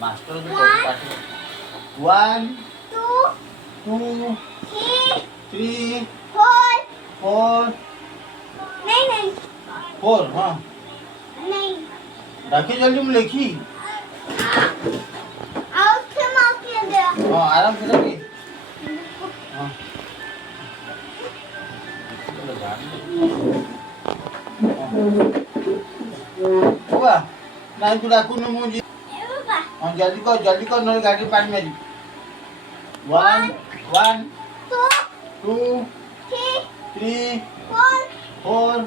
master जो पाठ 1 2 3 4 नहीं 4 हाँ नहीं रखी जल्दी मैं लिखी आओ के मार दे हाँ आराम से रखी हाँ हुआ नहीं तू डाकू न मुझे हाँ जल्दी कर नल गाड़ी पानी में 1 1 2 3 4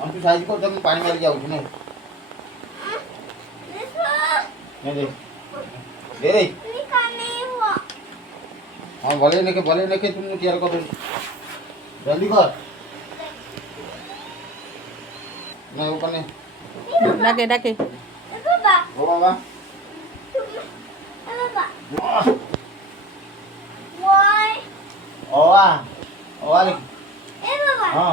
हम तू साइज कर तुम पानी में जाओ नहीं दे दे रे हाँ भले लेके तुम तैयार कर दो जल्दी कर नहीं ऊपर नहीं डाके डाके ओ बाबा ओआ ओआ लिख हाँ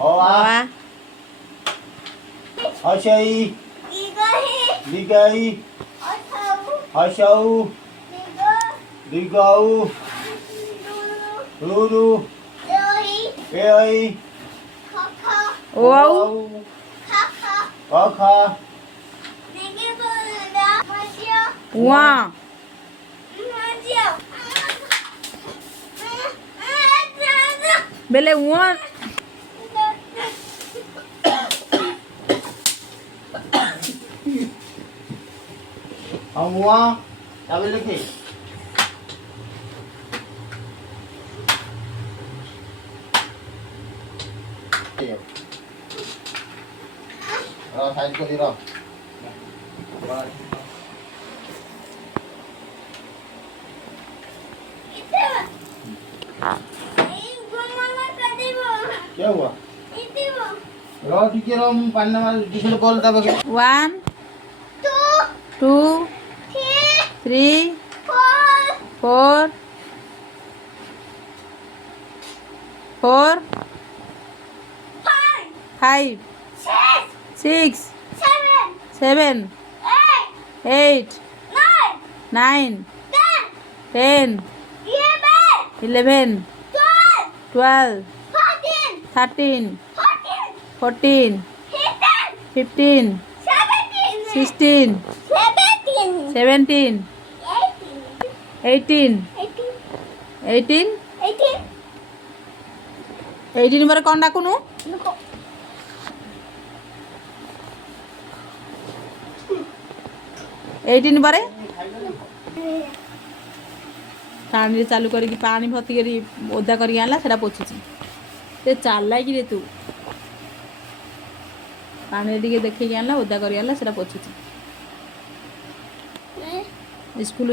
ओआ हशई लिगई हशऊ लिगऊ रुरु एई ओआऊ कखा उआ बेले उआ हम हुआ तब लिखे साइड को दे रहा क्या हुआ रो ठीक है रो पानी में दूसरे बोल तब 1 2 3 4 4 5 6 7 8 9 10 11 12 13 14 15 16 17 18 18 ପରେ କ'ଣ ଡାକୁନୁ ଏଇଟିନ୍ ପରେ ପାଣିରେ ଚାଲୁ କରିକି ପାଣି ଭର୍ତ୍ତି କରି ଓଦା କରିକି ଆଣିଲା ସେଟା ପୋଛୁଛି ସେ ଚାଲାକିରେ ତୁ ପାଣିରେ ଟିକେ ଦେଖେଇକି ଆଣିଲା ଓଦା କରି ଆଣିଲା ସେଟା ପୋଛୁଛି ସ୍କୁଲ